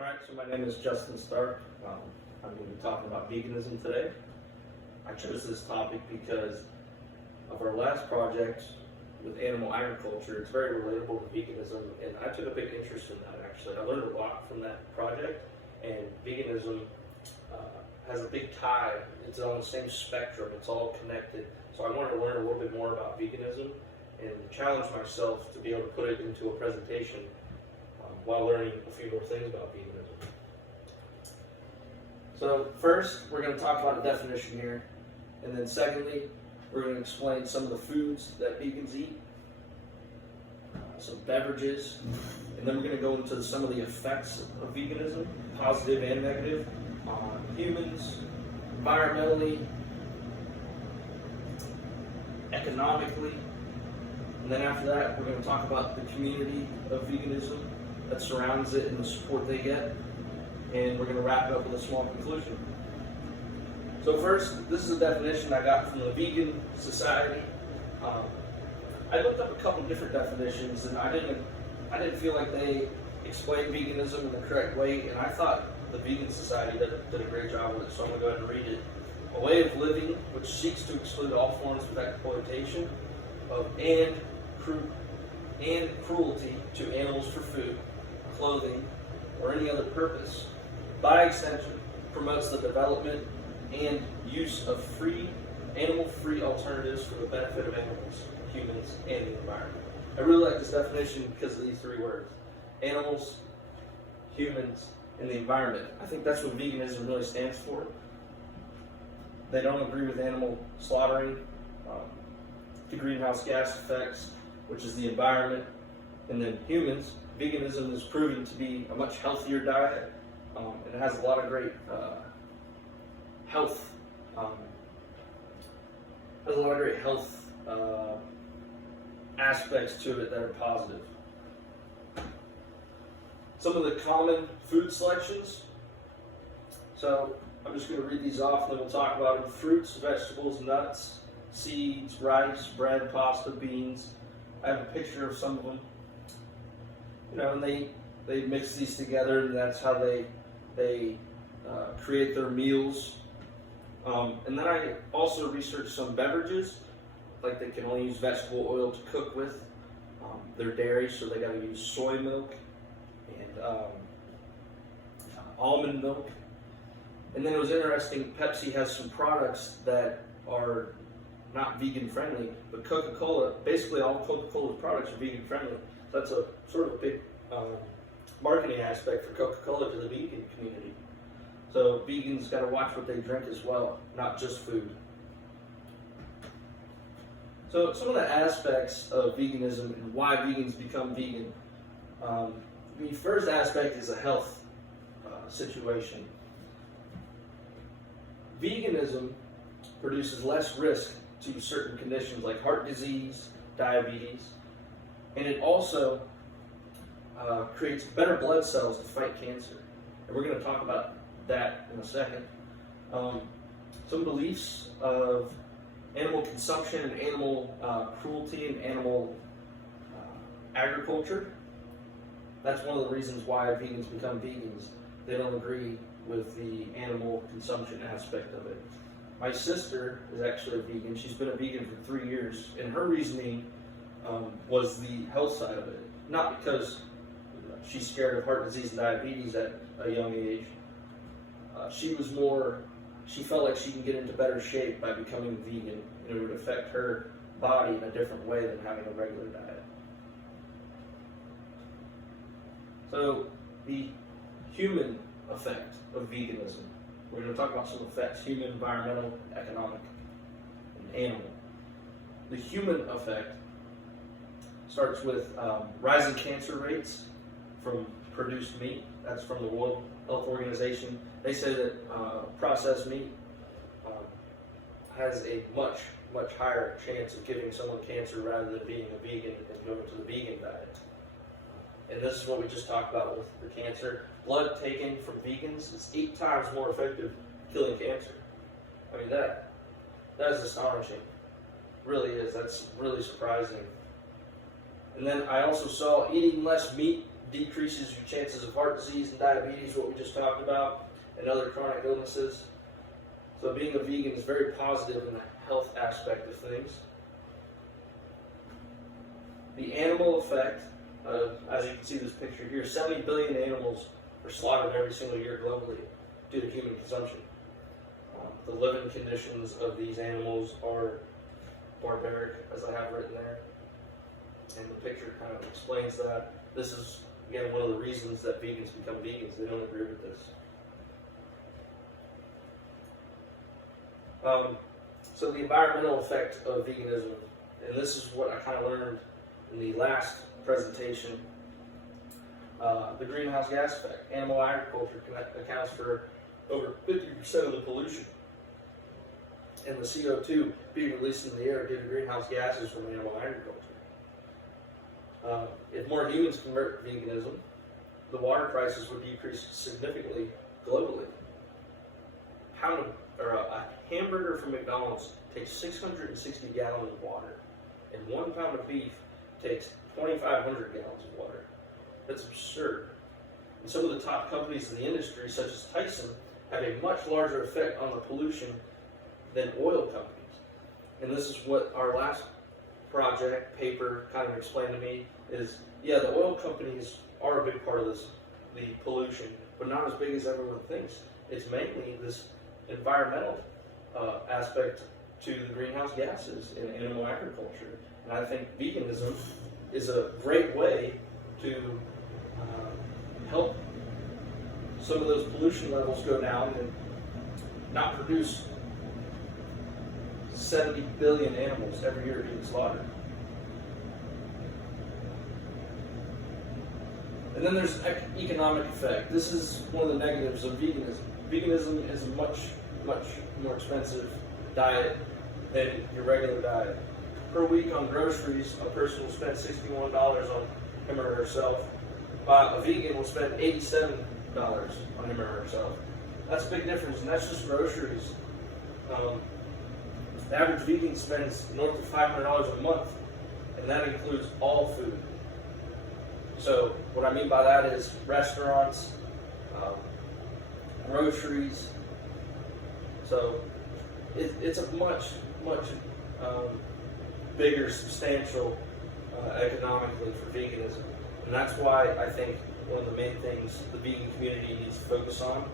Alright, so my name is Justin Stark. I'm going to be talking about veganism today. I chose this topic because of our last project with animal agriculture. It's very relatable to veganism, and I took a big interest in that actually. I learned a lot from that project, and veganism has a big tie. It's on the same spectrum, it's all connected. So I wanted to learn a little bit more about veganism and challenge myself to be able to put it into a presentation while learning a few more things about veganism. So first, we're going to talk about a definition here, and then secondly, we're going to explain some of the foods that vegans eat, some beverages, and then we're going to go into some of the effects of veganism, positive and negative, on humans, environmentally, economically, and then after that, we're going to talk about the community of veganism that surrounds it and the support they get, and we're going to wrap it up with a small conclusion. So first, this is a definition I got from the Vegan Society. I looked up a couple different definitions, and I didn't feel like they explained veganism in the correct way, and I thought the Vegan Society did a great job with it, so I'm going to go ahead and read it. A way of living which seeks to exclude all forms of exploitation of and cruelty to animals for food, clothing, or any other purpose. By extension, promotes the development and use of animal-free alternatives for the benefit of animals, humans, and the environment. I really like this definition because of these three words: animals, humans, and the environment. I think that's what veganism really stands for. They don't agree with animal slaughtering, the greenhouse gas effects, which is the environment, and then humans. Veganism is proving to be a much healthier diet, and it has a lot of great health aspects to it that are positive. Some of the common food selections. So I'm just going to read these off, and then we'll talk about them. Fruits, vegetables, nuts, seeds, rice, bread, pasta, beans. I have a picture of some of them. And they mix these together, and that's how they create their meals. And then I also researched some beverages, like they can only use vegetable oil to cook with. They're dairy, so they got to use soy milk and almond milk. And then it was interesting, Pepsi has some products that are not vegan friendly, but Coca-Cola, basically all Coca-Cola's products are vegan friendly. So that's a sort of a big marketing aspect for Coca-Cola to the vegan community. So vegans got to watch what they drink as well, not just food. So some of the aspects of veganism and why vegans become vegan. The first aspect is a health situation. Veganism produces less risk to certain conditions like heart disease, diabetes, and it also creates better blood cells to fight cancer. And we're going to talk about that in a second. Some beliefs of animal consumption and animal cruelty and animal agriculture. That's one of the reasons why vegans become vegans. They don't agree with the animal consumption aspect of it. My sister is actually a vegan. She's been a vegan for 3 years, and her reasoning was the health side of it. Not because she's scared of heart disease and diabetes at a young age. She felt like she can get into better shape by becoming vegan, and it would affect her body in a different way than having a regular diet. So the human effect of veganism. We're going to talk about some effects: human, environmental, economic, and animal. The human effect starts with rising cancer rates from produced meat. That's from the World Health Organization. They say that processed meat has a much higher chance of giving someone cancer rather than being a vegan and going to the vegan diet. And this is what we just talked about with the cancer. Blood taken from vegans is 8 times more effective killing cancer. I mean, that is astonishing. It really is. That's really surprising. And then I also saw eating less meat decreases your chances of heart disease and diabetes, what we just talked about, and other chronic illnesses. So being a vegan is very positive in the health aspect of things. The animal effect, as you can see this picture here, 70 billion animals are slaughtered every single year globally due to human consumption. The living conditions of these animals are barbaric, as I have written there. And the picture kind of explains that. This is, again, one of the reasons that vegans become vegans. They don't agree with this. So the environmental effect of veganism, and this is what I kind of learned in the last presentation, the greenhouse gas effect. Animal agriculture accounts for over 50% of the pollution. And the CO2 being released in the air due to greenhouse gases from animal agriculture. If more humans convert to veganism, the water prices would decrease significantly globally. A hamburger from McDonald's takes 660 gallons of water, and 1 pound of beef takes 2,500 gallons of water. That's absurd. And some of the top companies in the industry, such as Tyson, have a much larger effect on the pollution than oil companies. And this is what our last project paper kind of explained to me is, yeah, the oil companies are a big part of this, the pollution, but not as big as everyone thinks. It's mainly this environmental aspect to the greenhouse gases in animal agriculture. And I think veganism is a great way to help some of those pollution levels go down and not produce 70 billion animals every year being slaughtered. And then there's economic effect. This is one of the negatives of veganism. Veganism is a much more expensive diet than your regular diet. Per week on groceries, a person will spend $61 on him or herself, while a vegan will spend $87 on him or herself. That's a big difference, and that's just groceries. The average vegan spends north of $500 a month, and that includes all food. So what I mean by that is restaurants, groceries. So it's a much bigger, substantial economically for veganism. And that's why I think one of the main things the vegan community needs to focus on,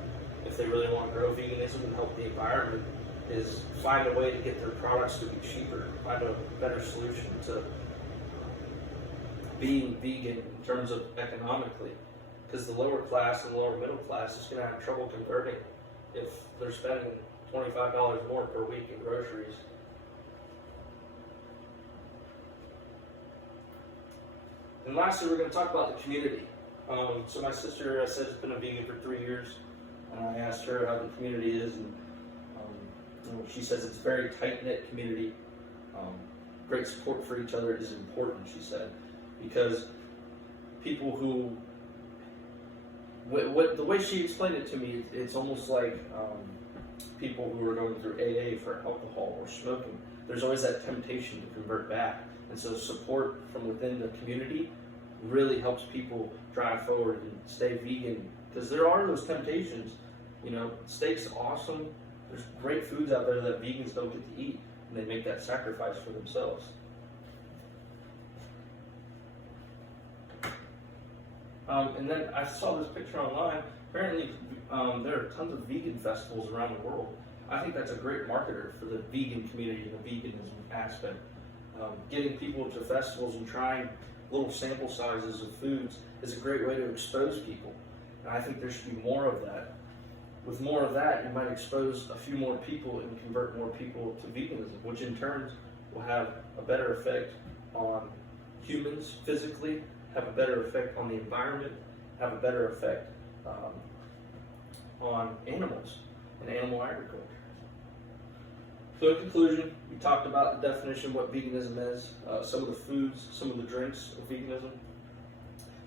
if they really want to grow veganism and help the environment, is find a way to get their products to be cheaper, find a better solution to being vegan in terms of economically. Because the lower class and lower middle class is going to have trouble converting if they're spending $25 more per week in groceries. And lastly, we're going to talk about the community. So my sister, I said, has been a vegan for 3 years, and I asked her how the community is, and she says it's a very tight-knit community. Great support for each other is important, she said, because people who, the way she explained it to me, it's almost like people who are going through AA for alcohol or smoking. There's always that temptation to convert back. And so support from within the community really helps people drive forward and stay vegan. Because there are those temptations. You know, steak's awesome. There's great foods out there that vegans don't get to eat, and they make that sacrifice for themselves. And then I saw this picture online. Apparently, there are tons of vegan festivals around the world. I think that's a great marketer for the vegan community and the veganism aspect. Getting people to festivals and trying little sample sizes of foods is a great way to expose people. And I think there should be more of that. With more of that, you might expose a few more people and convert more people to veganism, which in turn will have a better effect on humans physically, have a better effect on the environment, have a better effect on animals and animal agriculture. So in conclusion, we talked about the definition of what veganism is, some of the foods, some of the drinks of veganism.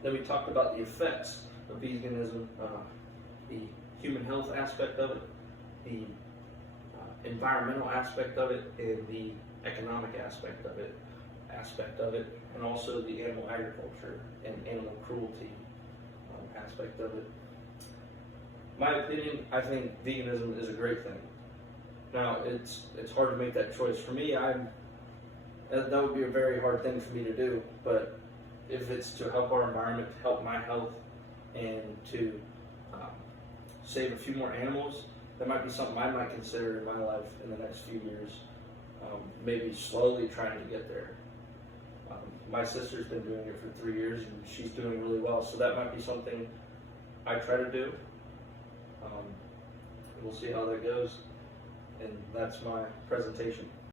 Then we talked about the effects of veganism, the human health aspect of it, the environmental aspect of it, and the economic aspect of it, and also the animal agriculture and animal cruelty aspect of it. My opinion, I think veganism is a great thing. Now, it's hard to make that choice. For me, that would be a very hard thing for me to do, but if it's to help our environment, to help my health, and to save a few more animals, that might be something I might consider in my life in the next few years. Maybe slowly trying to get there. My sister's been doing it for 3 years and she's doing really well, so that might be something I try to do. We'll see how that goes, and that's my presentation.